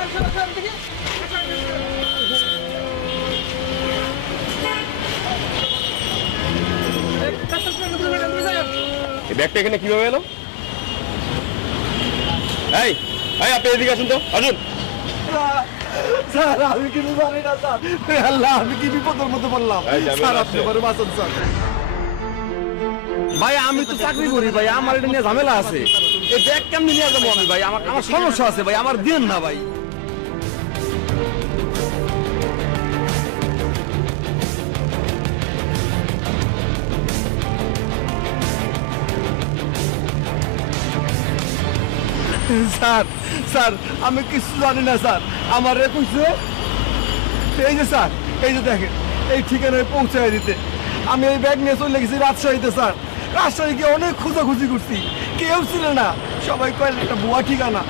এই ব্যাগটা এখানে কিভাবে এলো? এই এই আপনি এদিকে আসুন তো, আসুন। স্যার আমি কিছু জানি না স্যার, আল্লাহ আমি কি বিপদের মধ্যে বললাম স্যার, আপনি বড় বাঁচান স্যার। ভাই আমি তো চাকরি করি ভাই, আমার এটা নিয়ে ঝামেলা আছে। এই ব্যাগ কেমনি নিয়ে যাবো আমি ভাই? আমার সমস্যা আছে ভাই, আমার দিন না ভাই। স্যার স্যার আমি কিছু জানি না স্যার, আমার কইছে এই যে স্যার, এই যে দেখেন এই ঠিকানায় পৌঁছায় দিতে। আমি এই ব্যাগ নিয়ে চলে গেছি রাজশাহীতে স্যার। রাজশাহী গিয়ে অনেক খোঁজাখুঁজি করছি, কেউ ছিল না, সবাই কয়েক একটা ভুয়া ঠিকানা।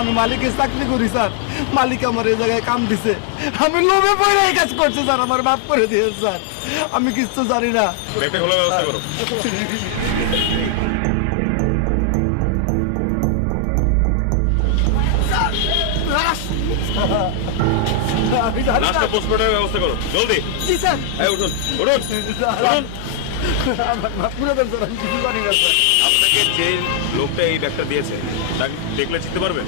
আমি মালিকের চাকরি করি স্যার, মালিক আমার এই জায়গায় কাম দিছে, আমি লোভে পড়ে এই কাজ করছে স্যার, আমার মাফ করে দিয়ে স্যার, আমি কিছু জানি না। ব্যাগটা খোলার ব্যবস্থা করো। আমি জানি না। লাস্টটা পোস্টমর্টমের ব্যবস্থা করো জলদি। জি স্যার। এই উঠুন উঠুন উঠুন। আমার মাফ করে দেন স্যার, আমি কিছু জানি না স্যার। আপনাকে যে লোকটা এই ব্যাগটা দিয়েছে তাকে দেখলে চিনতে পারবেন?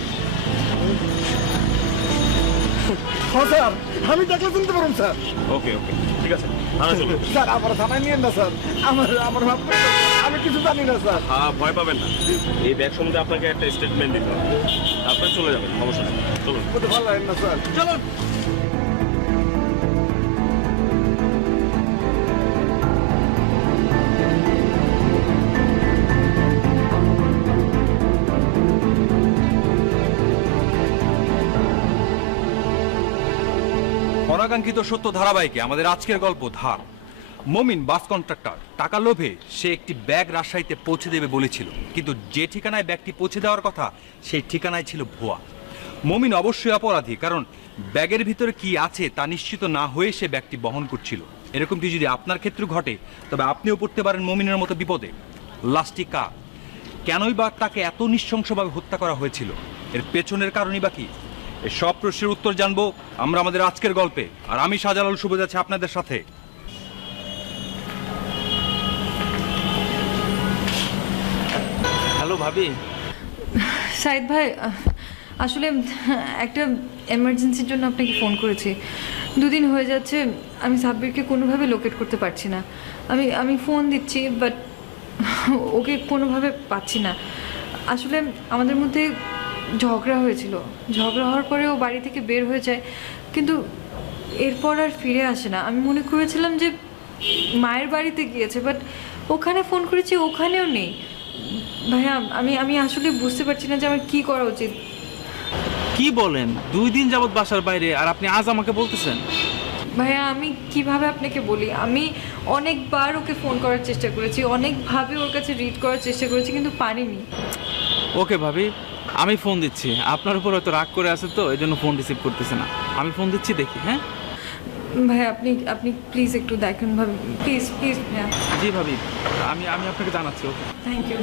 হ্যাঁ স্যার, আমি দেখলে চিনতে পারুন স্যার। ওকে ওকে ঠিক আছে, থানা চলুন। স্যার আমার থানায় নিয়েন না স্যার, আমার মাফ করে দেন, আমি কিছু জানি না স্যার। হ্যাঁ ভয় পাবেন না, এই ব্যাগ সম্বন্ধে আপনাকে একটা স্টেটমেন্ট দিতে হবে, তারপরে চলে যাবেন, সমস্যা নেই, চলুন। বলতে ভালো লাগেন না স্যার, চলুন। অনাকাঙ্ক্ষিত সত্য ধারাবাহিকে আমাদের আজকের গল্প ধার। মমিন বাস কন্ট্রাক্টর, টাকা লোভে সে একটি ব্যাগ রাজশাহীতে পৌঁছে দেবে বলেছিল, কিন্তু যে ঠিকানায় ব্যাগটি পৌঁছে দেওয়ার কথা সেই ঠিকানায় ছিল ভুয়া। মমিন অবশ্যই অপরাধী, কারণ ব্যাগের ভিতরে কি আছে তা নিশ্চিত না হয়ে সে ব্যাগটি বহন করছিল। এরকমটি যদি আপনার ক্ষেত্রে ঘটে তবে আপনিও পড়তে পারেন মমিনের মতো বিপদে। লাস্টটি কার, কেনই বা তাকে এত নৃশংসভাবে হত্যা করা হয়েছিল, এর পেছনের কারণই বা কি? এই সব প্রশ্নের উত্তর জানবো আমরা আমাদের আজকের গল্পে, আর আমি শাহজালাল শুভ যাচ্ছি আপনাদের সাথে। হ্যালো ভাবি। সাইদ ভাই, আসলে একটা এমার্জেন্সির জন্য আপনাকে ফোন করেছি। দুদিন হয়ে যাচ্ছে আমি সাব্বিরকে কোনোভাবে লোকেট করতে পারছি না। আমি ফোন দিচ্ছি বাট ওকে কোনোভাবে পাচ্ছি না। আসলে আমাদের মধ্যে ঝগড়া হয়েছিল, ঝগড়া হওয়ার পরে ও বাড়ি থেকে বের হয়ে যায়, কিন্তু এরপর আর ফিরে আসে না। আমি মনে করেছিলাম যে মায়ের বাড়িতে গিয়েছে, বাট ওখানে ফোন করেছি, ওখানেও নেই। ভাইয়া আমি আসলে বুঝতে পারছি না যে আমার কি করা উচিত। কি বলেন, 2 দিন যাবত বাসার বাইরে, আর আপনি আজ আমাকে বলতেছেন? ভাইয়া আমি কিভাবে আপনাকে বলি, আমি অনেকবার ওকে ফোন করার চেষ্টা করেছি, অনেকভাবে ওর কাছে রিড করার চেষ্টা করেছি, কিন্তু পারিনি। ওকে ভাবি, আমি ফোন দিচ্ছি। আপনার উপর হয়তো রাগ করে আছে তো এই জন্য ফোন রিসিভ করতেছে না। আমি ফোন দিচ্ছি, দেখি। হ্যাঁ ভাইয়া আপনি প্লিজ একটু দেখেন ভাবি, প্লিজ প্লিজ ভাইয়া। জি ভাবি, আমি আপনাকে জানাচ্ছি। ওকে, থ্যাংক ইউ।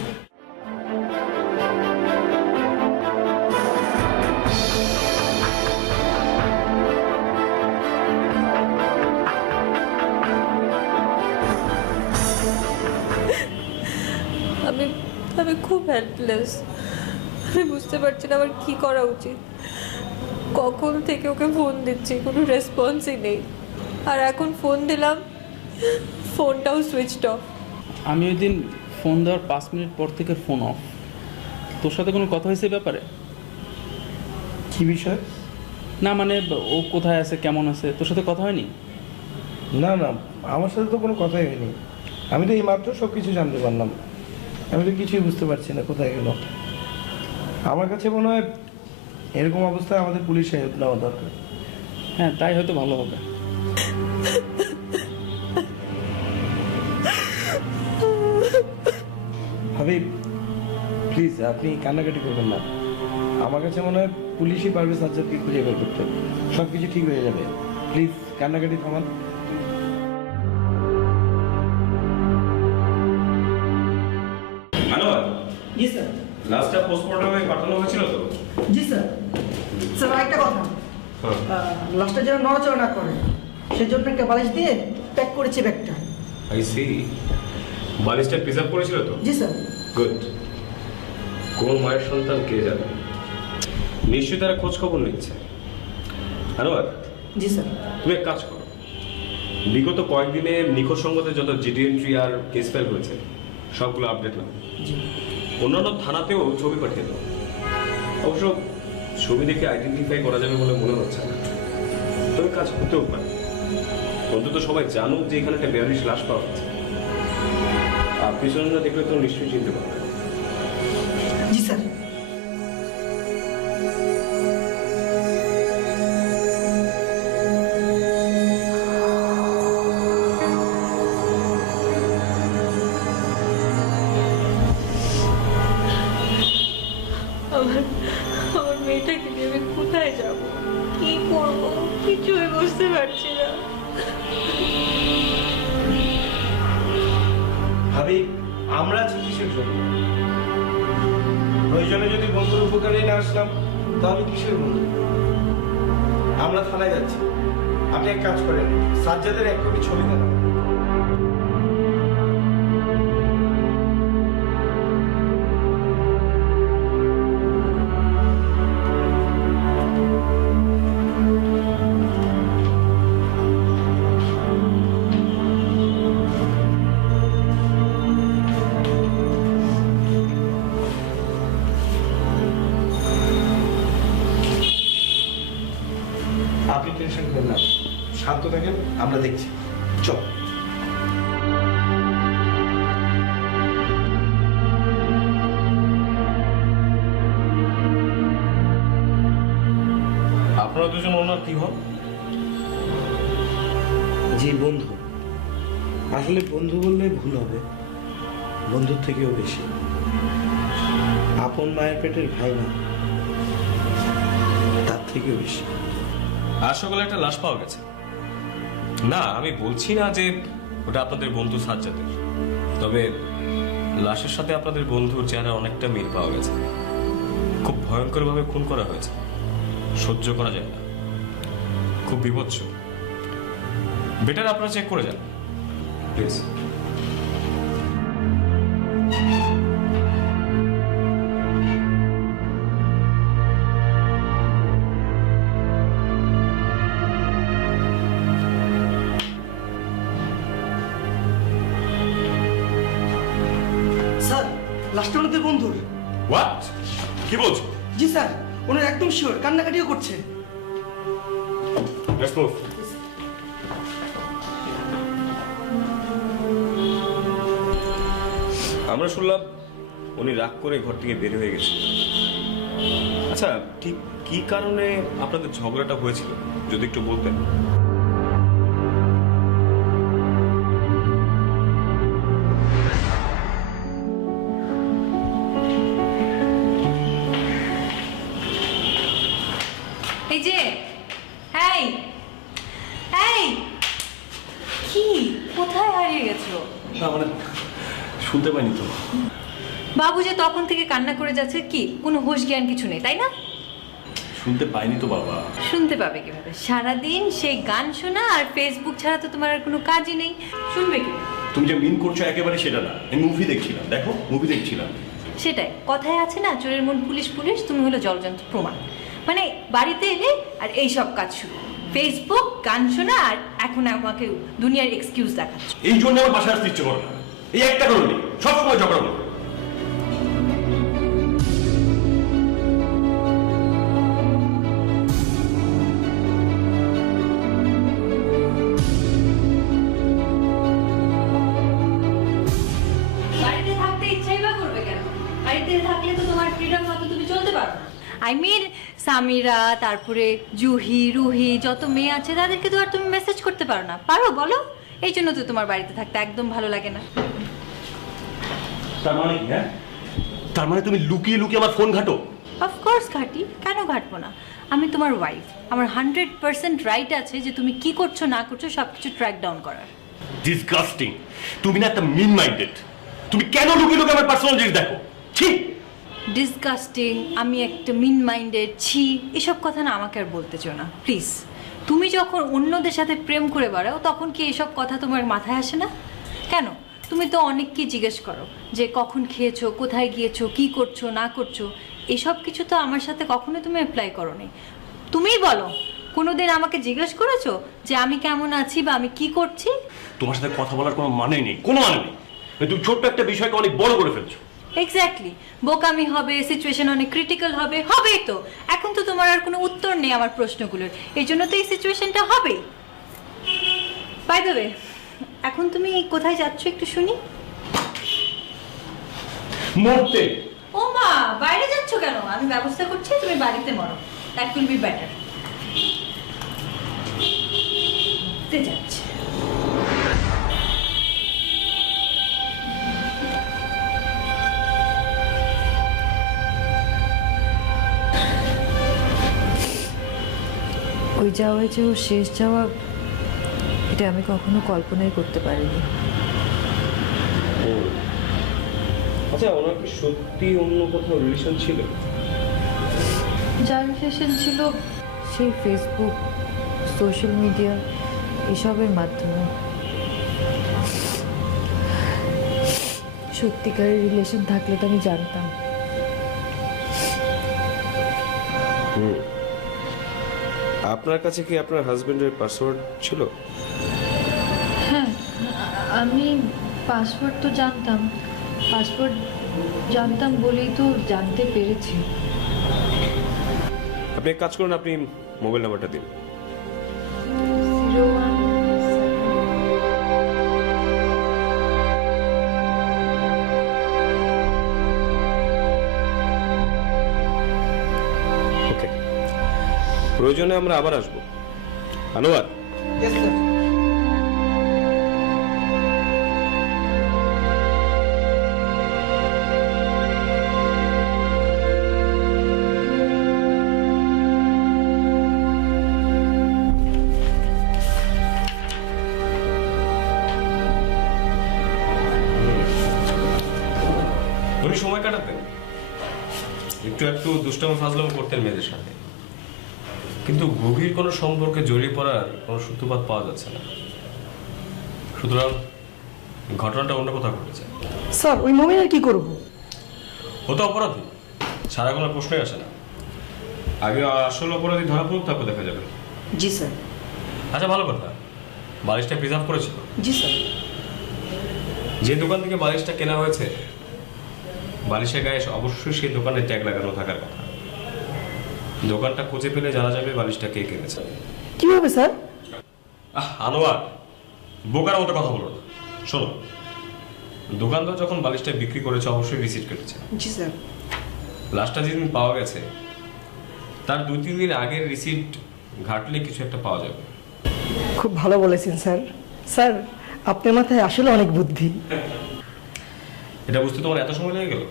আমি খুব হেল্পলেস। আমি বুঝতে পারছি না আমার কি করা উচিত। কখন থেকে ওকে ফোন দিচ্ছি, কোনো রেসপন্সই নেই, আর এখন ফোন দিলাম ফোনটাও সুইচড অফ। আমি ওই দিন ফোন দেওয়ার 5 মিনিট পর থেকে ফোন অফ। তোর সাথে কোনো কথা হয়েছে ব্যাপারে? কি বিষয়? না মানে ও কোথায় আছে, কেমন আছে, তোর সাথে কথা হয়নি? না না, আমার সাথে তো কোনো কথাই হয়নি। আমি তো এই মাত্র সব কিছু জানতে পারলাম। আমি তো কিছুই বুঝতে পারছি না কোথায় গেল। আমার কাছে মনে হয় এরকম অবস্থায় আমাদের পুলিশের হেল্প নেওয়া দরকার। হ্যাঁ, তাই হয়তো ভালো হবে। ভাবি প্লিজ আপনি কান্নাকাটি করবেন না। আমার কাছে মনে হয় পুলিশই পারবে সাজ্জাদকে খুঁজে বের করতে, সব কিছু ঠিক হয়ে যাবে। প্লিজ কান্নাকাটি থামান। জি স্যার। লাস্টটা পোস্টমর্টমে পাঠানো হয়েছিল তো? জি স্যার। স্যার একটা কথা, লাস্টে যেন নড়াচড়া না করে সেজন্য একটা বালিশ দিয়ে প্যাক করেছি ব্যাগটা। I C. বালিশটা প্রিজার্ভ করেছিল তো? জি স্যার। গুড। কোন মায়ের সন্তান কে জানে, নিশ্চয়ই তারা খোঁজ খবর নিচ্ছে। আনোয়ার, জি স্যার। তুমি এক কাজ করো, বিগত কয়েকদিনে নিখোঁজ সংবাদে যত জিডি এন্ট্রি আর কেস ফাইল হয়েছে সবগুলো আপডেট নাও। অন্যান্য থানাতেও ছবি পাঠিয়ে দাও। অবশ্য ছবি দেখে আইডেন্টিফাই করা যাবে বলে মনে হচ্ছে না, তবে কাজ করতেও পারে। অন্তত সবাই জানুক যে এখানে একটা বেয়ারিশ লাশ পাওয়া হচ্ছে। আর পিছনে না দেখলে তো নিশ্চয়ই চিনতে পারবে। জি স্যার। আমার মেয়েটাকে নিয়ে আমি কোথায় যাব, কি করব, কিছুই বুঝতে পারছি না। ভাবি, আমরা আছি কিসের জন্য? প্রয়োজনে যদি বন্ধুর উপকারে না আসলাম তাহলে কিসের বন্ধু? আমরা থানায় যাচ্ছি, আপনি এক কাজ করেন, সাজ্জাদের এক কপি ছবি দেন। আপনি টেনশন করেন না, শান্ত থাকেন, আমরা দেখছি। চল। আপনারা দুজন ওনার কি হন? জি বন্ধু। আসলে বন্ধু বললে ভুল হবে, বন্ধুর থেকেও বেশি। আপন মায়ের পেটের ভাই না, তার থেকেও বেশি। আজ সকালে একটা লাশ পাওয়া গেছে। না, আমি বলছি না যে ওটা আপনাদের বন্ধু সাজ্জাদের, তবে লাশের সাথে আপনাদের বন্ধুর চেহারা অনেকটা মিল পাওয়া গেছে। খুব ভয়ঙ্করভাবে খুন করা হয়েছে, সহ্য করা যায় না, খুব বিভৎস। বেটার আপনারা চেক করে যান প্লিজ। স্যার, লাস্টে ওনাদের বন্ধুর। হোয়াট? কি বলছো? জি স্যার, ওনার একদম শিওর, কান্নাকাটিও করছে। Let's move. আমরা শুনলাম উনি রাগ করে ঘর থেকে বের হয়ে গেছে। আচ্ছা, ঠিক কি কারণে আপনাদের ঝগড়াটা হয়েছিল যদি একটু বলতেন। এই যে, এই এই কি, কোথায় হারিয়ে গেছো? মানে শুনতে পাইনি তো। বাবু যে তখন থেকে কান্না করে যাচ্ছে, কি কোনো হুঁশ জ্ঞান কিছু নেই, তাই না? শুনতে পাইনি তো বাবা। শুনতে পাবে কিভাবে? সারাদিন সেই গান শোনা আর ফেসবুক ছাড়া তো তোমার আর কোনো কাজই নেই, শুনবে কি? তুমি যে মিন করছো একেবারে সেটা না, আমি মুভি দেখছিলাম। দেখো, মুভি দেখছিলাম। সেটাই, কথায় আছে না, চোরের মন পুলিশ পুলিশ, তুমি হলো জলজন্ত প্রমাণ। মানে বাড়িতে এলে আর এই সব কাজ শুরু, ফেসবুক, গান শোনা, আর এখন আমাকে দুনিয়ার এক্সকিউজ দেখাচ্ছ। এই জন্য আমার বাসায় আসতে ইচ্ছে করে না। এই একটা কারণ নেই, সবসময় ঝগড়া করো। বাড়িতে থাকতে ইচ্ছাই বা করবে কেন? বাড়িতে থাকলে তো তোমার ফ্রিডম মতো তুমি চলতে পারো। আই মিন সামিরা, তারপরে জুহি, রুহি, যত মেয়ে আছে তাদেরকে তো আর তুমি মেসেজ করতে পারো না। পারো বলো? এই জন্য তো তোমার বাড়িতে থাকতে একদম ভালো লাগে না। তার মানে কি? হ্যাঁ, তার মানে তুমি লুকিয়ে লুকিয়ে আমার ফোন ঘাটো? অফকোর্স ঘাটি, কেন ঘাটবো না? আমি তোমার ওয়াইফ, আমার 100% রাইট আছে যে তুমি কি করছো না করছো সবকিছু ট্র্যাক ডাউন করার। ডিসগাস্টিং! তুমি না একটা মিন মাইন্ডেড। তুমি কেন লুকিয়ে লুকিয়ে আমার পার্সোনাল জিনিস দেখো? ঠিক ডিসগাস্টিং, আমি একটা মিন মাইন্ডেড, ছি, এসব কথা না আমাকে আর বলতে চাও না প্লিজ। তুমি যখন অন্যদের সাথে প্রেম করে বেড়াও তখন কি এসব কথা তোমার মাথায় আসে না? কেন? তুমি তো অনেককে জিজ্ঞেস করো যে কখন খেয়েছো, কোথায় গিয়েছো, কি করছো না করছো। এসব কিছু তো আমার সাথে কখনোই তুমি অ্যাপ্লাই করো নি। তুমিই বলো, কোনোদিন আমাকে জিজ্ঞেস করেছো যে আমি কেমন আছি বা আমি কি করছি? তোমার সাথে কথা বলার কোনো মানে নেই, কোনো মানে নেই। তুমি ছোট্ট একটা বিষয়কে অনেক বড় করে ফেলছো। এক্স্যাক্টলি, বোকামি হবে, সিচুয়েশন অনেক ক্রিটিক্যাল হবে, হবেই তো। এখন তো তোমার আর কোনো উত্তর নেই আমার প্রশ্নগুলোর, এই জন্য তো এই সিচুয়েশনটা হবেই। বাই দ্য ওয়ে, এখন তুমি কোথায় যাচ্ছ একটু শুনি? মরতে। ও মা, বাইরে যাচ্ছ কেন? আমি ব্যবস্থা করছি, তুমি বাড়িতে মরো, দ্যাট উইল বি বেটার। যাচ্ছে ওই যাওয়া যে ও শেষ যাওয়া, এটা আমি কখনো কল্পনাই করতে পারিনি। আচ্ছা, ওনার কি সত্যি অন্য কোথাও রিলেশন ছিল? যার রিলেশন ছিল সেই ফেসবুক, সোশ্যাল মিডিয়া এসবের মাধ্যমে। সত্যিকারের রিলেশন থাকলে তো আমি জানতাম। আপনার কাছে কি আপনার হাজবেন্ডের পাসওয়ার্ড ছিল? হ্যাঁ, আমি পাসওয়ার্ড তো জানতাম, পাসওয়ার্ড জানতাম বলেই তো জানতে পেরেছি। আপনি এক কাজ করুন, আপনি মোবাইল নাম্বারটা দিন। 01 ওকে, প্রয়োজনে আমরা আবার আসবো। ধন্যবাদ। Yes sir. উনি সময় কাটাতেন, একটু দুষ্টামি ফাজলামি করতেন মেয়েদের সাথে, কিন্তু গভীর কোনো সম্পর্কে জড়িয়ে পড়ার কোনো সূত্রপাত পাওয়া যাচ্ছে না। সুতরাং ঘটনাটা অন্য কোথাও ঘটেছে। স্যার, ওই মমিনের কি করবো? ও তো অপরাধী, সারা কোনো প্রশ্নই আসে না। আগে আসল অপরাধী ধরা পড়ুক, তারপর দেখা যাবে। জি স্যার। আচ্ছা, ভালো কথা, বালিশটা প্রিজার্ভ করেছিল? জি স্যার। যে দোকান থেকে বালিশটা কেনা হয়েছে, বালিশের গায়ে অবশ্যই সেই দোকানের ট্যাগ লাগানো থাকার কথা। দোকানটা খুঁজে পেলে জানা যাবে বালিশটা কে কিনেছে। কিভাবে স্যার? আনোয়ার, বোকার মতো কথা বলো না। শোনো, দোকানদার যখন বালিশটা বিক্রি করেছে অবশ্যই রিসিট কেটেছে। জি স্যার। লাস্টটা যেদিন পাওয়া গেছে তার 2-3 দিন আগের রিসিট ঘাটলে কিছু একটা পাওয়া যাবে। খুব ভালো বলেছেন স্যার। স্যার, আপনার মাথায় আসলে অনেক বুদ্ধি। এটা বুঝতে তোমার এত সময় লেগে গেল?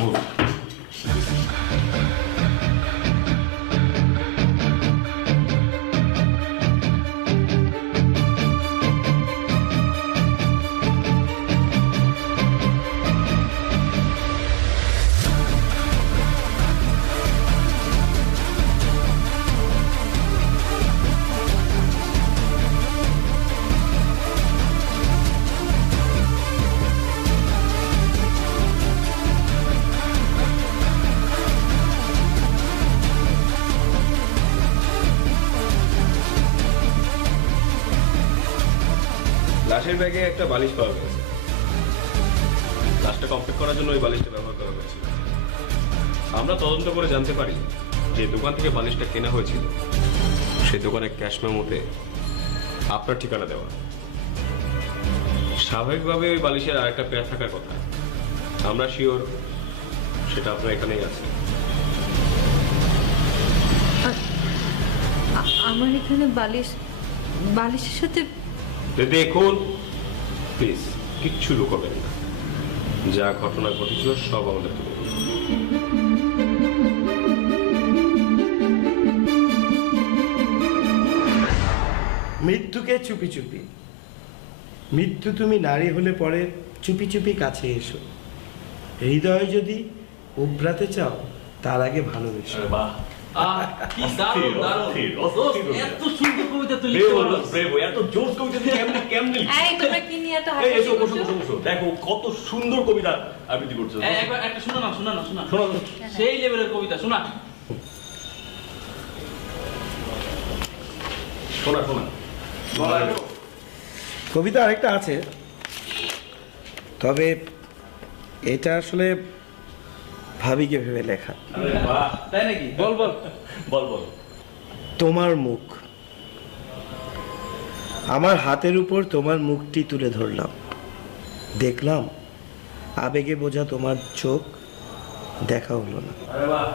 Move. লাশের ব্যাগে একটা বালিশ পাওয়া গেছে। লাশটা কমপ্লিট করার জন্য ওই বালিশটা ব্যবহার করা হয়েছিল। আমরা তদন্ত করে জানতে পারি যে দোকান থেকে বালিশটা কেনা হয়েছিল সেই দোকানের ক্যাশ মেমোতে আপনার ঠিকানা দেওয়া। স্বাভাবিকভাবে ওই বালিশের আরেকটা পেয়ার থাকার কথা। আমরা শিওর সেটা আপনার এখানেই আছে। আমার এখানে বালিশের সাথে দেখুন প্লিজ, কিচ্ছু লুকোবেন না। যা ঘটনা ঘটেছিল সব আমাদেরকে বলুন। মৃত্যুকে চুপি চুপি। মৃত্যু, তুমি নারী হলে পরে চুপি চুপি কাছে এসো। হৃদয় যদি উবরাতে চাও তার আগে ভালোবেসো। বাহ, কি দারুণ দারুণ দোস্ত, এত সুন্দর কবিতা তুই লিখতে পারো। এত জোর কবিতা তুই কেমনে এই তোমরা কি নিয়ে এত এই এসো, হাসাহাসি বসো, করছো? বসো, বসো। দেখো কত সুন্দর কবিতা আবৃত্তি করছো। একবার একটা শোনা না, শোনা না, শোনা শোনো, সেই লেভেলের কবিতা শোনা। শোনা শোনা। কবিতা আরেকটা আছে, তবে এটা আসলে ভাবিকে ভেবে লেখা। আরে বাহ, তাই নাকি? বল বল। বল বল। তোমার মুখ, আমার হাতের উপর তোমার মুখটি তুলে ধরলাম, দেখলাম আবেগে বোঝা তোমার চোখ, দেখা হলো না। আরে বাহ।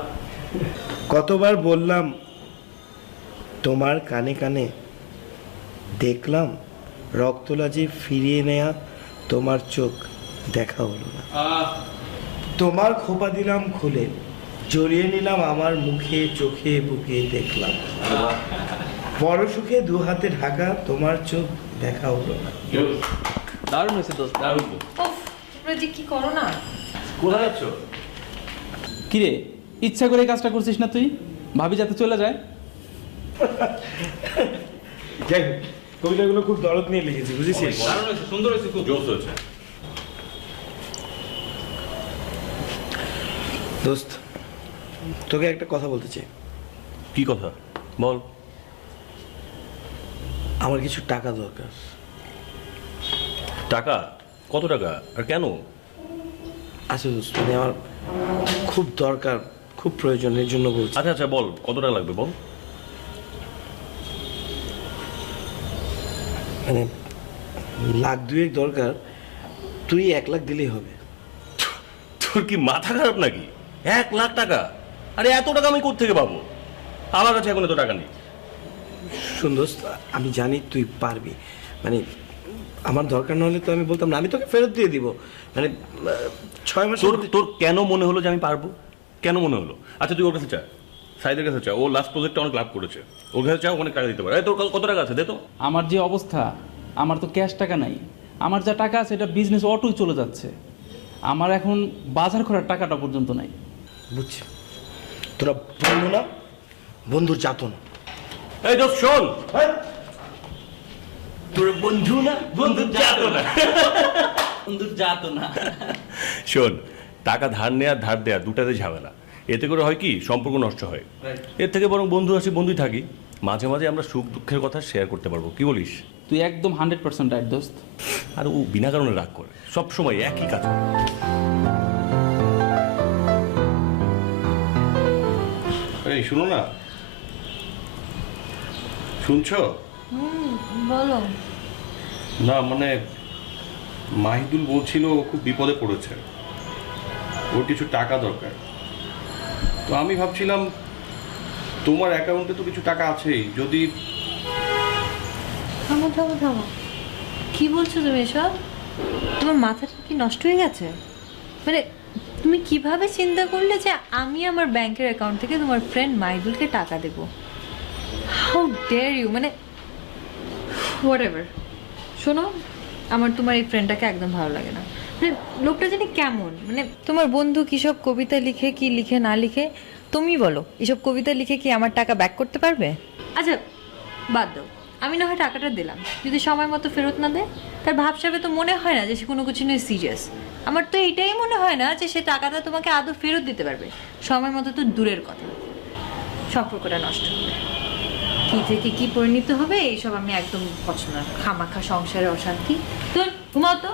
কতবার বললাম তোমার কানে কানে, দেখলাম রক্তলাজি ফিরিয়ে নেয়া তোমার চোখ, দেখা হলো না। তোমার খোপা দিলাম খুলে, জড়িয়ে নিলাম আমার মুখে চোখে বুকে, দেখলাম বড় সুখে দু হাতে ঢাকা তোমার চোখ, দেখা হলো না। দারুণ হয়েছে দোস্ত, দারুণ। উফ, তোমরা যে কি করো না। কোথায় যাচ্ছ? কিরে, ইচ্ছা করে এই কাজটা করছিস না তুই? ভাবি যাতে চলে যায়। যাই হোক, কবিতাগুলো খুব দরদ নিয়ে লিখেছি, বুঝেছিস? দারুণ হয়েছে, সুন্দর হয়েছে খুব। জোস হয়েছে। দোস্ত, তোকে একটা কথা বলতে চাই। কি কথা বল। আমার কিছু টাকা দরকার। টাকা? কত টাকা আর কেন? আচ্ছা দোস্ত, মানে আমার খুব দরকার, খুব প্রয়োজন, এর জন্য বলছি। আচ্ছা আচ্ছা বল, কত টাকা লাগবে বল। মানে লাখ দুয়েক দরকার, তুই 1 লাখ দিলেই হবে। তোর কি মাথা খারাপ নাকি? 1 লাখ টাকা? আরে এত টাকা আমি কোত্থেকে পাবো? আমার কাছে এখন এত টাকা নেই। শোন দোস্ত, আমি জানি তুই পারবি, মানে আমার দরকার না হলে তো আমি বলতাম না, আমি তোকে ফেরত দিয়ে দিব। মানে 6 মাস। তোর তোর কেন মনে হলো যে আমি পারবো? কেন মনে হলো? আচ্ছা তুই ওর কাছে চা, সাইদের কাছে চা, ও লাস্ট প্রজেক্টে অনেক লাভ করেছে, ওর কাছে চা, অনেক টাকা দিতে পারে। এই, তোর কত টাকা আছে দে তো। আমার যে অবস্থা, আমার তো ক্যাশ টাকা নাই। আমার যা টাকা আছে এটা বিজনেস অটোই চলে যাচ্ছে। আমার এখন বাজার করার টাকাটা পর্যন্ত নাই। বুঝছি, তোরা বন্ধু না, বন্ধুর যাতন। এই দোস্ত শোন, তোর বন্ধু না, বন্ধুর যাতো না। বন্ধুর যাত না। শোন, টাকা ধার নেয়া ধার দেয়া দুটাতে ঝামেলা। এতে করে হয় কি, সম্পর্ক নষ্ট হয়। এর থেকে বরং বন্ধু আছি, বন্ধুই থাকি, মাঝে মাঝে আমরা সুখ দুঃখের কথা শেয়ার করতে পারবো। কি বলিস? তুই একদম 100% রাইট দোস্ত। আর ও বিনা কারণে রাগ করে, সব সময় একই কাজ করে। এই শুনো না, শুনছো? বলো। না মানে মাহিদুল বলছিল ও খুব বিপদে পড়েছে, ওর কিছু টাকা দরকার। তো আমি ভাবছিলাম তোমার অ্যাকাউন্টে তো কিছু টাকা আছেই, যদি। থামো থামো থামো, কি বলছো তুমি এসব? তোমার মাথাটা কি নষ্ট হয়ে গেছে? মানে তুমি কিভাবে চিন্তা করলে যে আমি আমার ব্যাংকের অ্যাকাউন্ট থেকে তোমার ফ্রেন্ড মাইদুলকে টাকা দেবো? How dare you! মানে হোয়াটএভার। শোনো, আমার তোমার এই ফ্রেন্ডটাকে একদম ভালো লাগে না। মানে লোকটা জানি কেমন, মানে তোমার বন্ধু কী সব কবিতা লিখে কি লিখে না লিখে, তুমি বলো এসব কবিতা লিখে কি আমার টাকা ব্যাক করতে পারবে? আচ্ছা বাদ দাও, আমি না হয় টাকাটা দিলাম, যদি সময় মতো ফেরত না দেয় তার ভাবসাবে তো মনে হয় না যে সে কোনো কিছু নিয়ে সিরিয়াস। আমার তো এটাই মনে হয় না যে সে টাকাটা তোমাকে আদৌ ফেরত দিতে পারবে। সময় মতো তো দূরের কথা, সম্পর্কটা নষ্ট হবে। কী থেকে কী পরিণত হবে এইসব আমি একদম পছন্দ না। খামাখা সংসারে অশান্তি। তো ঘুমাও তো।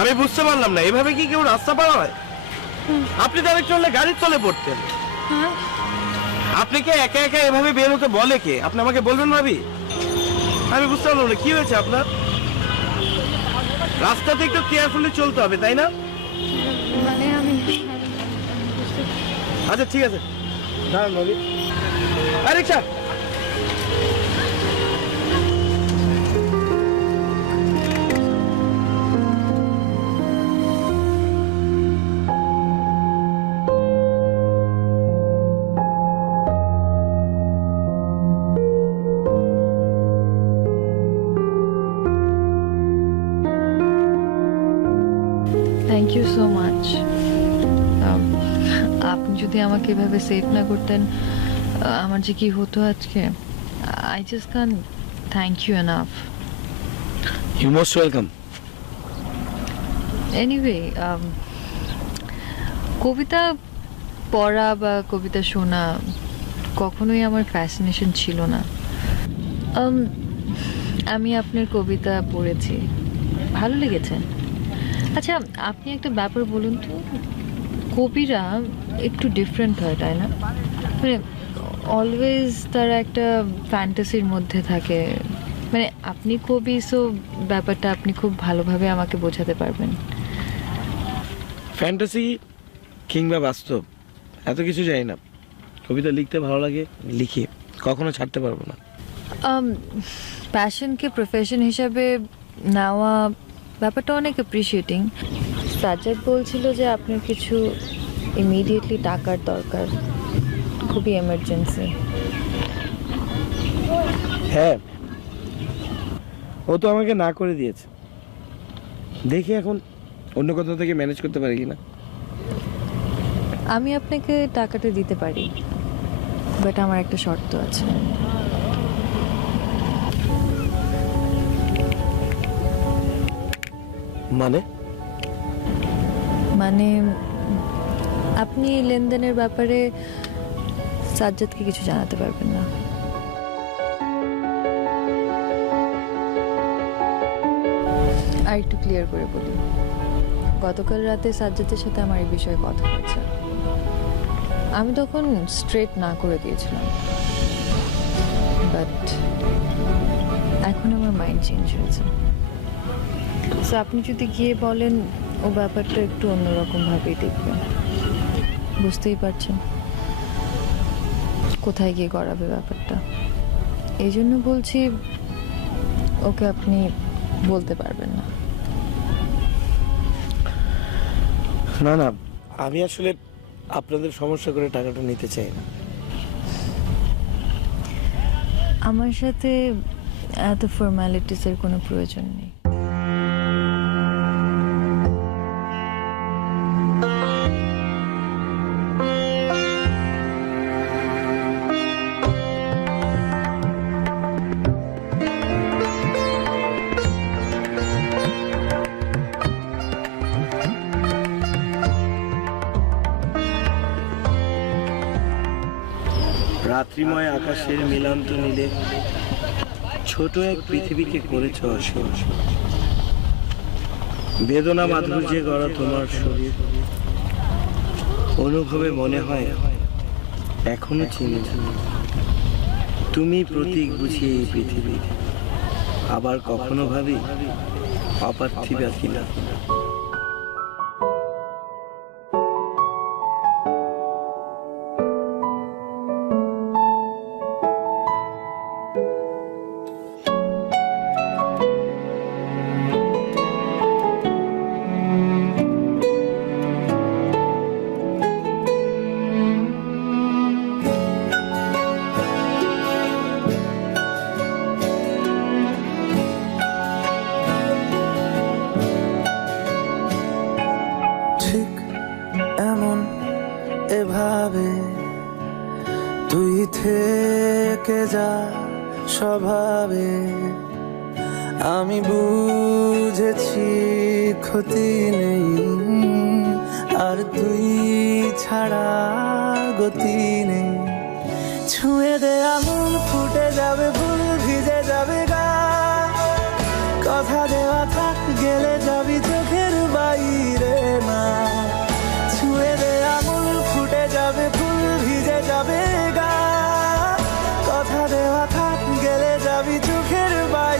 আমি বুঝতে পারলাম না, এভাবে কি কেউ রাস্তা পার হয়? আপনি তো আরেক চললে গাড়ির তলে পড়তেন। আপনি কে একা একা এভাবে বের হতে বলে কে? আপনি আমাকে বলবেন ভাবি? আমি বুঝতে পারলাম না কি হয়েছে আপনার? রাস্তাতে একটু কেয়ারফুলি চলতে হবে, তাই না? মানে আমি আচ্ছা ঠিক আছে, দাঁড়ান নবীন। আরে রিক্সা! Thank you so much. আপনি যদি আমাকে এভাবে সেভ না করতেন, আমার যে কি হতো আজকে। I just can thank you enough. You most welcome. Anyway, কবিতা পড়া বা কবিতা শোনা কখনোই আমার ফ্যাসিনেশন ছিল না। আমি আপনার কবিতা পড়েছি, ভালো লেগেছে। আচ্ছা, আপনি একটা ব্যাপার বলুন তো, কবিরা একটু ডিফারেন্ট হয় তাই না? মানে অলওয়েজ তারা একটা ফ্যান্টাসির মধ্যে থাকে। মানে আপনি কবি, সো ব্যাপারটা আপনি খুব ভালোভাবে আমাকে বোঝাতে পারবেন। ফ্যান্টাসি কিংবা বাস্তব এত কিছু জানি না, কবিতা লিখতে ভালো লাগে, লিখি, কখনো ছাড়তে পারবো না। প্যাশনকে প্রফেশন হিসাবে নেওয়া ব্যাপারটা অনেক অ্যাপ্রিসিয়েটিং। সাজ্জাদ বলছিল যে আপনার কিছু ইমিডিয়েটলি টাকার দরকার, খুবই এমার্জেন্সি। হ্যাঁ, ও তো আমাকে না করে দিয়েছে, দেখি এখন অন্য কোথাও থেকে ম্যানেজ করতে পারি কিনা। আমি আপনাকে টাকাটা দিতে পারি, বাট আমার একটা শর্ত আছে। মানে? মানে আপনি লেনদেনের ব্যাপারে সাজ্জাদকে কিছু জানাতে পারবেন না। আর একটু ক্লিয়ার করে বলি, গতকাল রাতে সাজ্জাদের সাথে আমার এই বিষয়ে কথা হয়েছে। আমি তখন স্ট্রেট না করে দিয়েছিলাম, বাট এখন আমার মাইন্ড চেঞ্জ হয়েছে। সো আপনি যদি গিয়ে বলেন ও ব্যাপারটা একটু অন্যরকম ভাবেই দেখবেন, বুঝতেই পারছেন কোথায় গিয়ে গড়াবে ব্যাপারটা। এই জন্য বলছি, ওকে আপনি বলতে পারবেন না। না না, আমি আসলে আপনাদের সমস্যা করে টাকাটা নিতে চাই না। আমার সাথে এত ফর্মালিটিসের কোনো প্রয়োজন নেই। রাত্রিময় আকাশের মিলান্ত নীলে ছোট এক পৃথিবীকে করেছ অসীম। বেদনা মাধুর্যে গড়া তোমার শরীর, অনুভবে মনে হয় এখনো চিনি। তুমি প্রতীক বুঝিয়ে এই পৃথিবী, আবার কখনো ভাবি অপার্থিবা কিনা। এভাবে তুই থেকে যা স্বভাবে, আমি বুঝেছি ক্ষতি নেই, আর তুই ছাড়া গতি নেই। ছুঁয়ে দে আঙুল, ফুটে যাবে ফুল, ভিজে যাবে গা, কথা দেওয়া থাক, গেলে যাবি চোখের বাইরে না। ছুঁয়ে দে আঙুল, ফুটে যাবে ফুল, ভিজে যাবে গা, কথা দেওয়া থাক, গেলে যাবি চোখের বাইরে।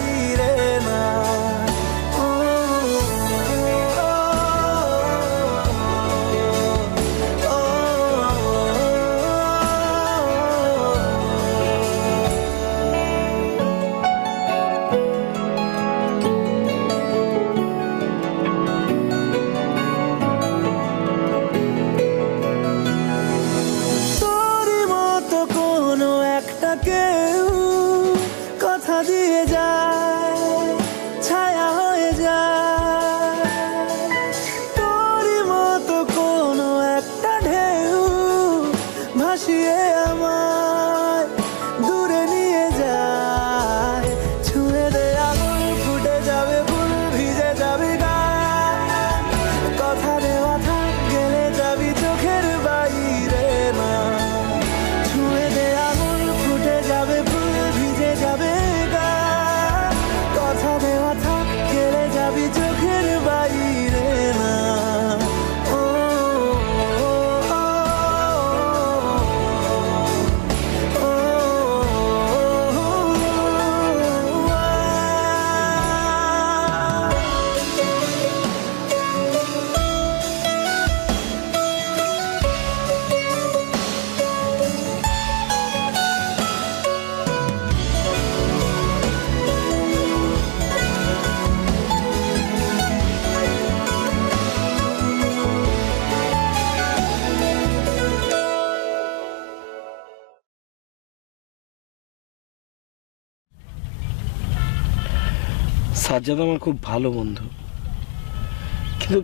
সাজ্জাদ আমার খুব ভালো বন্ধু, কিন্তু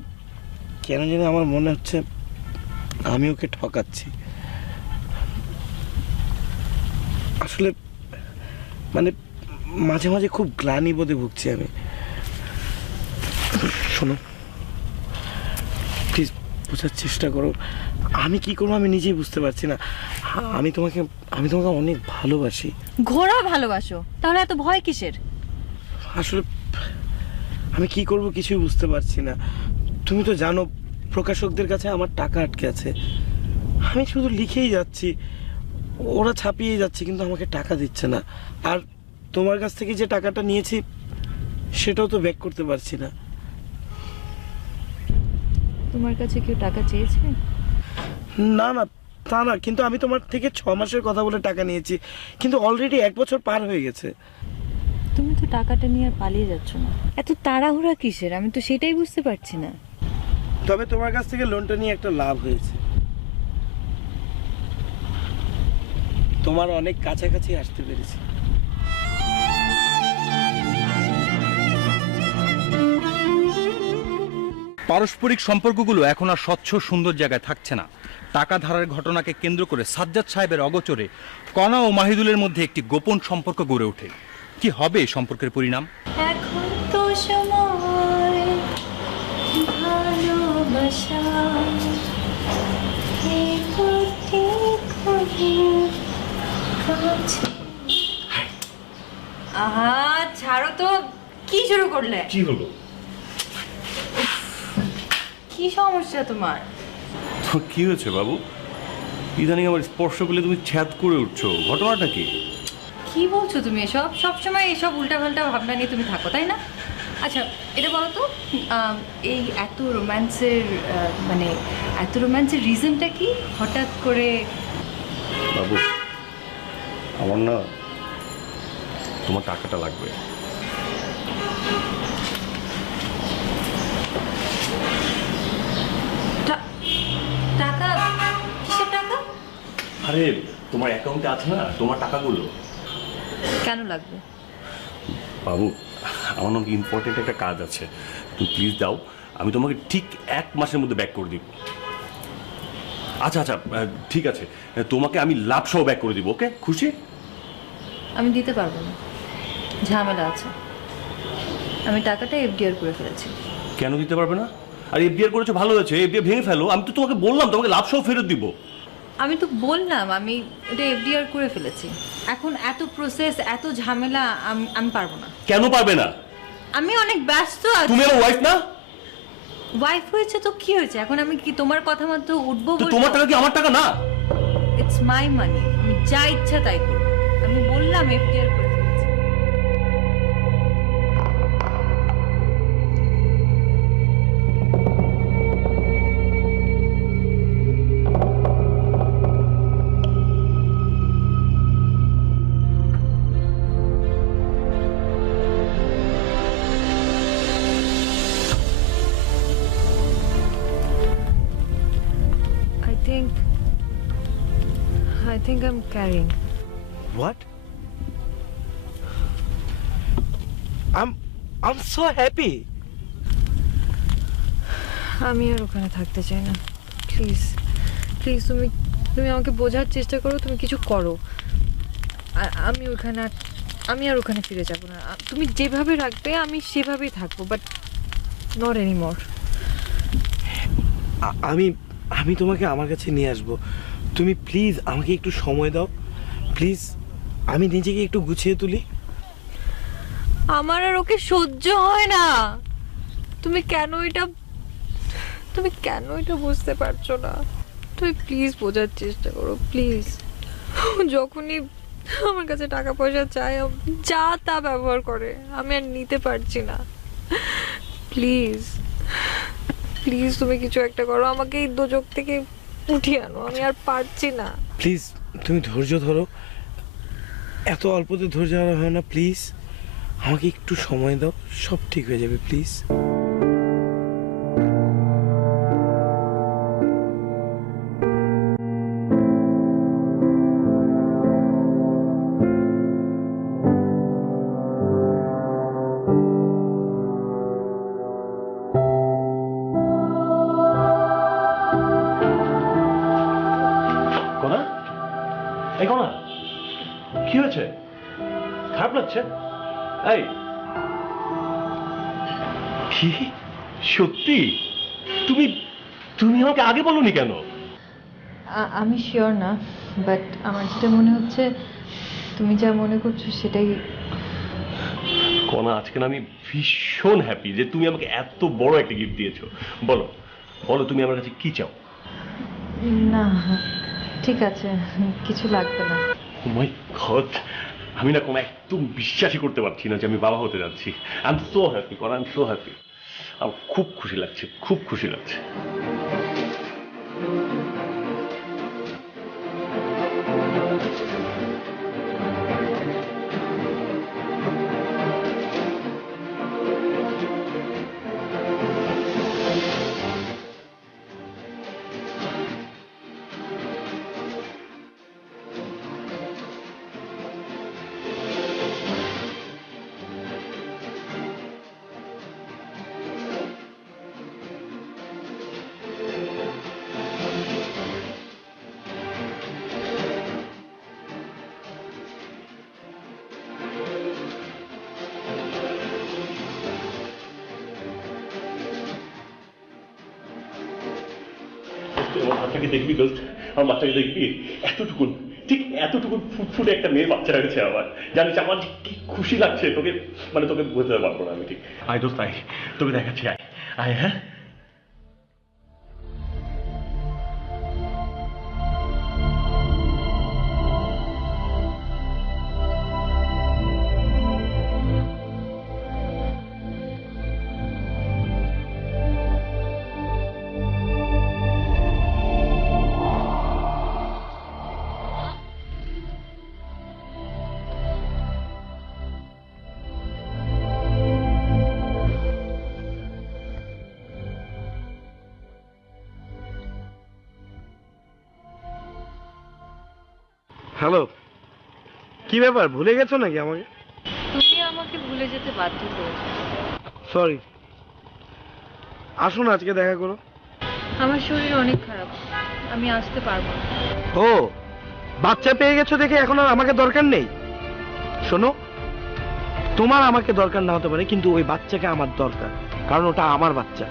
কেন জানি আমার মনে হচ্ছে আমি ওকে ঠকাচ্ছি। আসলে মানে মাঝে মাঝে খুব গ্লানি বোধে ভুগছি আমি। শোনো প্লিজ, বোঝার চেষ্টা করো। আমি কি করবো আমি নিজেই বুঝতে পারছি না। আমি তোমাকে অনেক ভালোবাসি। ঘোড়া ভালোবাসো, তাহলে এত ভয় কিসের? আসলে আমি কি করব কিছুই বুঝতে পারছি না। তুমি তো জানো প্রকাশকদের কাছে আমার টাকা আটকে আছে। আমি শুধু লিখেই যাচ্ছি, ওরা ছাপিয়ে যাচ্ছে, কিন্তু আমাকে টাকা দিচ্ছে না। আর তোমার কাছ থেকে যে টাকাটা নিয়েছি সেটাও তো ব্যাক করতে পারছি না। তোমার কাছে কেউ টাকা চেয়েছে? না না, তা না, কিন্তু আমি তোমার থেকে 6 মাসের কথা বলে টাকা নিয়েছি, কিন্তু অলরেডি 1 বছর পার হয়ে গেছে। তুমি তো টাকাটা নিয়ে আর পালিয়ে যাচ্ছ না, এত তাড়াহুড়া কিসের? আমি তো সেটাই বুঝতে পারছি না। তবে তোমার কাছ থেকে লোনটা নিয়ে একটা লাভ হয়েছে। তোমার অনেক কাছাকাছি আসতে পেরেছি। পারস্পরিক সম্পর্কগুলো এখন আর স্বচ্ছ সুন্দর জায়গায় থাকছে না। টাকা ধারের ঘটনাকে কেন্দ্র করে সাজ্জাদ সাহেবের অগোচরে কণা ও মাহিদুলের মধ্যে একটি গোপন সম্পর্ক গড়ে ওঠে। কি হবে এই সম্পর্কের পরিণাম? এখন তো সময় ভালোবাসা আহা ছাড়ো তো, কি শুরু করলে? কি হলো? কি সমস্যা তোমার? তো কি হয়েছে বাবু? ইদানিং আমার স্পর্শ পেলে তুমি ছ্যাদ করে উঠছো, ঘটনাটা কি? কি বলছো তুমি এসব? সবসময় এসব উল্টাপাল্টা ভাবনা নিয়ে তুমি থাকো, তাই না? আচ্ছা এটা বলো তো, এই এত রোম্যান্সের মানে এত রোম্যান্সের রিজনটা কি হঠাৎ করে? বাবু আমার না তোমার টাকাটা লাগবে। টাকা? কিসের টাকা? আরে তোমার অ্যাকাউন্টে আছে না তোমার টাকাগুলো। কেন লাগবে? বাবু আমার নাকি ইম্পর্টেন্ট একটা কাজ আছে, তুমি প্লিজ দাও, আমি তোমাকে ঠিক 1 মাসের মধ্যে ব্যাক করে দিব। আচ্ছা আচ্ছা ঠিক আছে, তোমাকে আমি লাভ সহ ব্যাক করে দিব। ওকে, খুশি? আমি দিতে পারবো না, ঝামেলা আছে। আমি টাকাটা এফডিআর করে ফেলেছি। কেন দিতে পারবে না? আর এফডিআর করেছো ভালো হয়েছে, এফডিআর ভেঙে ফেলো। আমি তো তোমাকে বললাম তোমাকে লাভ সহ ফেরত দিব। আমি তো বললাম আমি এটা এফডিআর করে ফেলেছি। এখন এত প্রসেস, এত ঝামেলা আমি পারবো না। কেন পারবে না? আমি অনেক ব্যস্ত আছি। তুমি আমার ওয়াইফ না? ওয়াইফ হয়েছে তো কি হয়েছে? এখন আমি কি তোমার কথা মতো উঠবো? তো তোমার টাকা কি আমার টাকা না? ইটস মাই মানি, আমি যা ইচ্ছা তাই করব। আমি বললাম এফডিআর করে ফেলেছি। I think I'm carrying. What? I'm so happy. আমি আর ওখানে থাকতে চাই না। প্লিজ প্লিজ তুমি আমাকে বোঝার চেষ্টা করো, তুমি কিছু করো। আমি আর ওখানে ফিরে যাব না। তুমি যেভাবে রাখবে আমি সেভাবেই থাকবো, বাট নট এনিমোর। আমি তোমাকে আমার কাছে নিয়ে আসবো। তুমি প্লিজ আমাকে একটু সময় দাও, প্লিজ। আমি নিজেকে একটু গুছিয়ে তুলি। আমার আর ওকে সহ্য হয় না। তুমি কেন এটা বুঝতে পারছো না? তুমি প্লিজ বোঝার চেষ্টা করো, প্লিজ। যখনই আমার কাছে টাকা পয়সা চাই, যা তা ব্যবহার করে, আমি আর নিতে পারছি না। প্লিজ প্লিজ তুমি কিছু একটা করো, আমাকে এই দোজক থেকে উঠিয়ে আনো। আমি আর পারছি না। প্লিজ তুমি ধৈর্য ধরো, এত অল্পতে ধৈর্য ধরা হয় না। প্লিজ আমাকে একটু সময় দাও, সব ঠিক হয়ে যাবে। প্লিজ। কি হয়েছে? খারাপ লাগছে? এই কি সত্যি? তুমি তুমি আমাকে আগে বলনি কেন? আমি শিওর না, বাট আমার যেটা মনে হচ্ছে তুমি যা মনে করছো সেটাই। কোনা, আজকে না আমি ভীষণ হ্যাপি যে তুমি আমাকে এত বড় একটা গিফট দিয়েছো। বলো বলো, তুমি আমার কাছে কি চাও? না ঠিক আছে, কিছু লাগবে না। ও মাই গড, আমি না কোনো একদম বিশ্বাসই করতে পারছি না যে আমি বাবা হতে যাচ্ছি। আই এম সো হ্যাপি কোনা, আই এম সো হ্যাপি। আমার খুব খুশি লাগছে, খুব খুশি লাগছে। আমার বাচ্চাকে দেখবি দোস্ত, আমার বাচ্চাকে দেখবি, এতটুকুন, ঠিক এতটুকুন ফুটফুটে একটা মেয়ের বাচ্চা রয়েছে আমার। জানিস আমার যে কি খুশি লাগছে, তোকে মানে তোকে বোঝাতে পারবো না আমি। ঠিক আয় দোস্ত আয়, তোকে দেখাচ্ছি, আয় আয়। হ্যাঁ হ্যালো, কি ব্যাপার, ভুলে গেছো নাকি আমাকে? তুমি আমাকে ভুলে যেতে বাধ্য করেছো। সরি, আসো না আজকে দেখা করো। আমার শরীর অনেক খারাপ, আমি আসতে পারবো না। ও, বাচ্চা পেয়ে গেছো দেখে এখন আর আমাকে দরকার নেই? শোনো, তোমার আমাকে দরকার না হতে পারে, কিন্তু ওই বাচ্চাকে আমার দরকার, কারণ ওটা আমার বাচ্চা।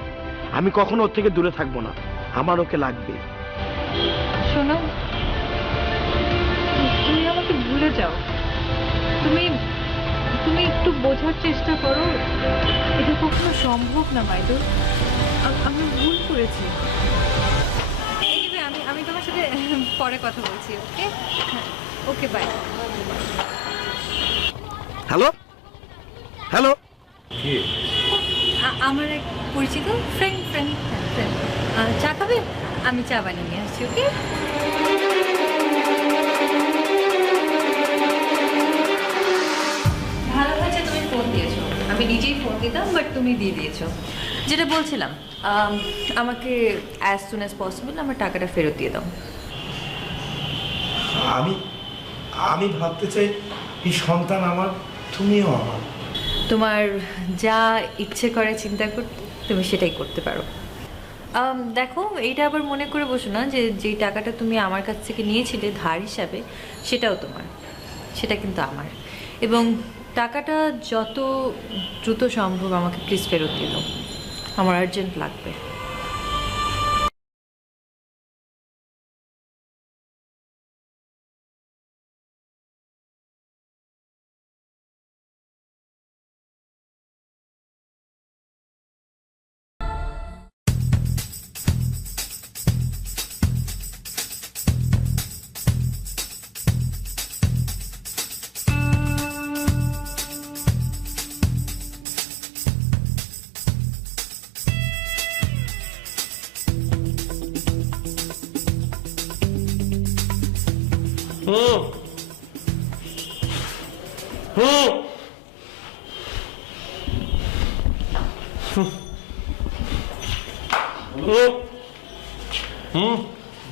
আমি কখনো ওর থেকে দূরে থাকবো না, আমার ওকে লাগবে। শোনো, তুমি আমাকে ভুলে যাও। তুমি তুমি একটু বোঝার চেষ্টা করো, এটা কখনো সম্ভব না মাইদুল। আমি ভুল করেছি। আমি তোমার সাথে পরে কথা বলছি। ওকে ওকে, বাই। হ্যালো হ্যালো, কি? আমার এক পরিচিত ফ্রেন্ড চা খাবে? আমি চা বানিয়ে নিয়ে আসছি। ওকে, ভালো হয়েছে তুমি ফোন দিয়েছো। আমি নিজেই ফোন দিতাম, বাট তুমি দিয়ে দিয়েছো। যেটা বলছিলাম, আমাকে অ্যাজ সুন অ্যাজ পসিবল আমার টাকাটা ফেরত দিয়ে দাও। আমি আমি ভাবতে চাই এই সন্তান আমার, তুমিও আমার। তোমার যা ইচ্ছে করে চিন্তা করতে তুমি সেটাই করতে পারো। দেখো, এইটা আবার মনে করে বসো না যে যেই টাকাটা তুমি আমার কাছ থেকে নিয়েছিলে ধার হিসাবে, সেটাও তোমার, সেটা কিন্তু আমার। এবং টাকাটা যত দ্রুত সম্ভব আমাকে প্লিজ ফেরত দিয়ে দাও, আমার আর্জেন্ট লাগবে।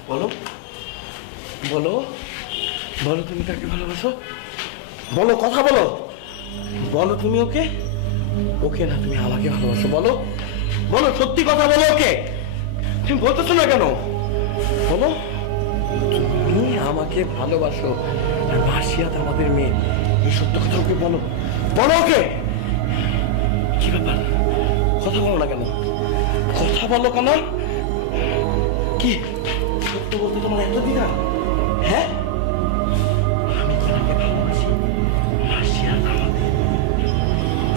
বলো বলো বলো, তুমি কাকে ভালোবাসো? বলো, কথা বলো, বলো তুমি ওকে। ওকে না, তুমি আমাকে ভালোবাসো। বলো বলো, সত্যি কথা বলো। ওকে তুমি বলতেছো না কেন? বলো তুমি আমাকে ভালোবাসো আর মাসিয়াত আমাদের মেয়ে, এই সত্য কথা ওকে বলো, বলো ওকে। কি ব্যাপার, কথা বলো না কেন? কথা বলো কেন? কি সত্য বলতে তোমার এত দ্বিধা? হ্যাঁ, আমি তোমাকে ভালোবাসি, মাসিয়াত আমাদের,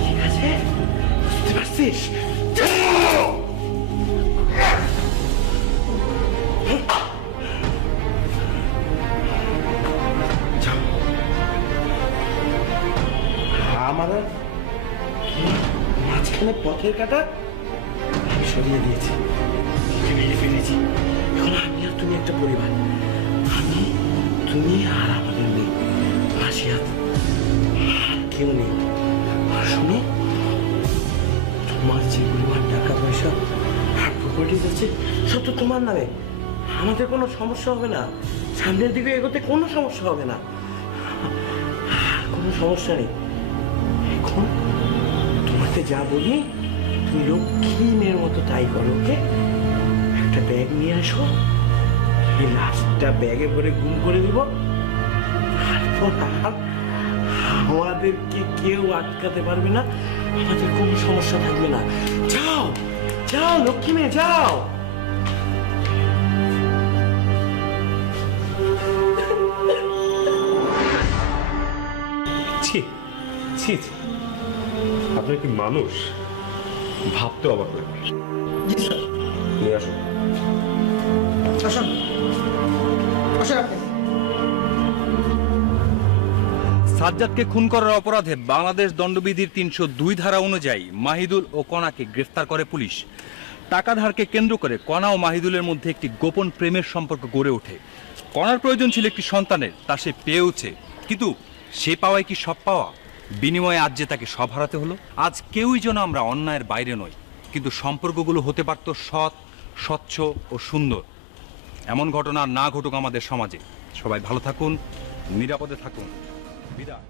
ঠিক আছে? বুঝতে পারছিস? আমার মাঝখানে পথের কাটা আমি সরিয়ে দিয়েছি, ভেঙে ফেলেছি। এখন আমি আর তুমি একটা পরিবার, আমি, তুমি আর আমাদের নেই, মাসিয়াত, আর কেউ নেই। আর শুনো, তোমার যে পরিমাণ টাকা পয়সা আর প্রপার্টিজ আছে সব তো তোমার নামে। আমাদের কোনো সমস্যা হবে না, সামনের দিকে এগোতে কোনো সমস্যা হবে না, আর কোনো সমস্যা নেই। এখন তোমাকে যা বলি তুমি লক্ষ্মী মেয়ের মতো তাই করো, ওকে? একটা ব্যাগ নিয়ে আসো, এই লাশটা ব্যাগে ভরে গুম করে দিব, তারপর আর আমাদেরকে কেউ আটকাতে পারবে না, আমাদের কোনো সমস্যা থাকবে না। যাও যাও লক্ষ্মী মেয়ে, যাও। ছি ছি ছি, আপনার কি মানুষ? ভাবতে অবাক লাগে। জি স্যার। নিয়ে আসুন। আসুন আসুন আপনি। সাজ্জাদকে খুন করার অপরাধে বাংলাদেশ দণ্ডবিধির ৩০২ ধারা অনুযায়ী মাহিদুল ও কণাকে গ্রেফতার করে পুলিশ। টাকা ধারকে কেন্দ্র করে কণা ও মাহিদুলের মধ্যে একটি গোপন প্রেমের সম্পর্ক গড়ে ওঠে। কণার প্রয়োজন ছিল একটি সন্তানের, তা সে পেয়েওছে, কিন্তু সে পাওয়ায় কি সব পাওয়া? বিনিময়ে আজ যে তাকে সব হারাতে হলো। আজ কেউই যেন আমরা অন্যায়ের বাইরে নই, কিন্তু সম্পর্কগুলো হতে পারত সৎ, স্বচ্ছ ও সুন্দর। এমন ঘটনা না ঘটুক আমাদের সমাজে। সবাই ভালো থাকুন, নিরাপদে থাকুন। বিদায়।